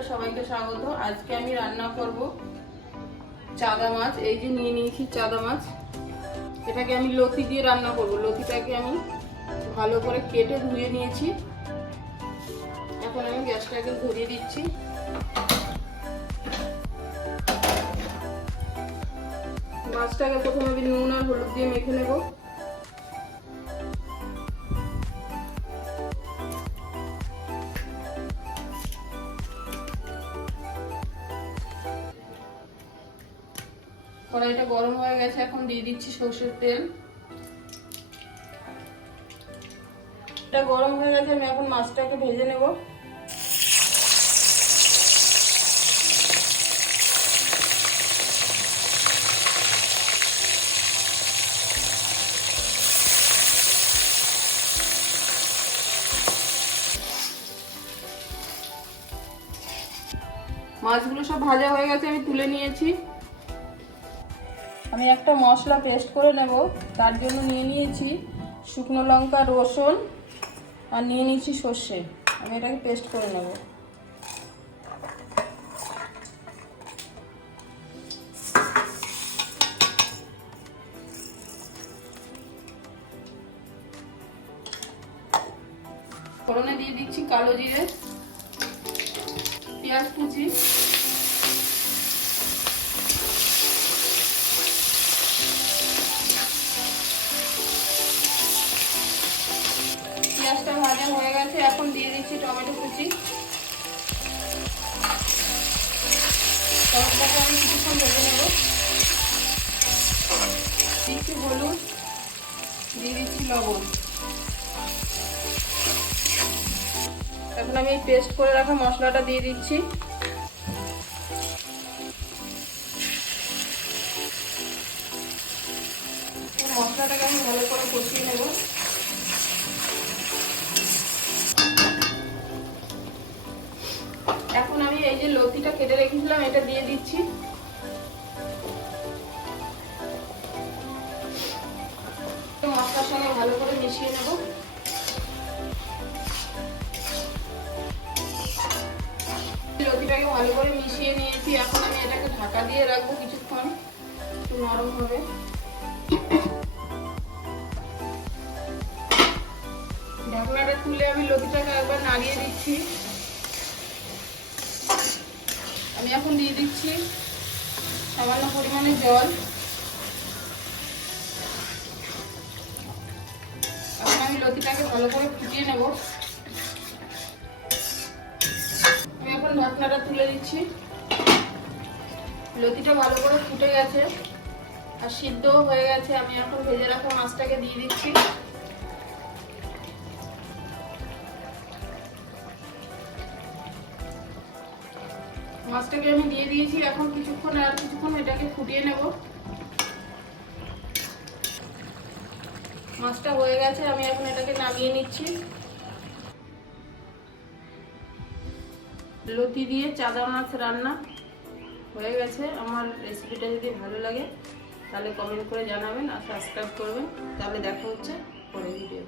স্বাগত। আজকে আমি রান্না করব চাদা মাছ। এই যে নিয়ে নিয়েছি চাদা মাছ। এটাকে আমি লতি দিয়ে রান্না করব। লতিটাকে আমি ভালো করে কেটে ধুয়ে নিয়েছি। এখন আমি গ্যাসটাকে ধরিয়ে দিচ্ছি। মাছটাকে প্রথমে আমি নুন আর হলুদ দিয়ে মেখে নেব। কড়াইটা গরম হয়ে গেছে, এখন দিয়ে দিচ্ছি সর্ষের তেল। এটা গরম হয়ে গেছে, আমি এখন মাছটাকে ভেজে নেব। মাছগুলো সব ভাজা হয়ে গেছে, আমি তুলে নিয়েছি। আমি একটা মশলা পেস্ট করে নেব। তার জন্য নিয়ে নিয়েছি শুকনো লঙ্কা, রসুন, আর নিয়ে নিয়েছি সর্ষে। আমি এটাকে পেস্ট করে নেব। ফোড়নে দিয়ে দিচ্ছি কালো জিরে, পেঁয়াজ কুচি। পেঁয়াজটা ভাজা হয়ে গেছে, এখন দিয়ে দিচ্ছি টমেটো কুচি। টমেটোটাকে আমি কিছুক্ষণ ভেজে নেব। দিচ্ছি হলুদ, দিয়ে দিচ্ছি লবণ। এখন আমি পেস্ট করে রাখা মশলাটা দিয়ে দিচ্ছি। মশলাটাকে আমি ভালো করে কষিয়ে নেব। এই যে লতিটা কেটে রেখেছিলাম, এটা দিয়ে দিচ্ছি। মশলার সঙ্গে ভালো করে মিশিয়ে নেব। লতিটাকে ভালো করে মিশিয়ে নিয়েছি। এখন আমি এটাকে ঢাকা দিয়ে রাখব কিছুক্ষণ, একটু নরম হবে। ঢাকনাটা তুলে আমি লতিটাকে একবার নাড়িয়ে দিচ্ছি। আমি এখন দিয়ে দিচ্ছি সামান্য পরিমাণে জল। এখন আমি লতিটাকে ভালো করে ফুটিয়ে নেব। আমি এখন ঢাকনাটা তুলে দিচ্ছি। লতিটা ভালো করে ফুটে গেছে আর সিদ্ধও হয়ে গেছে। আমি এখন ভেজে রাখা মাছটাকে দিয়ে দিচ্ছি। মাছটাকে আমি দিয়ে দিয়েছি, এখন কিছুক্ষণ আর কিছুক্ষণ এটাকে ফুটিয়ে নেব। মাছটা হয়ে গেছে, আমি এখন এটাকে নামিয়ে নিচ্ছি। লতি দিয়ে চাদা মাছ রান্না হয়ে গেছে। আমার রেসিপিটা যদি ভালো লাগে, তাহলে কমেন্ট করে জানাবেন আর সাবস্ক্রাইব করবেন। তাহলে দেখা হচ্ছে পরের ভিডিও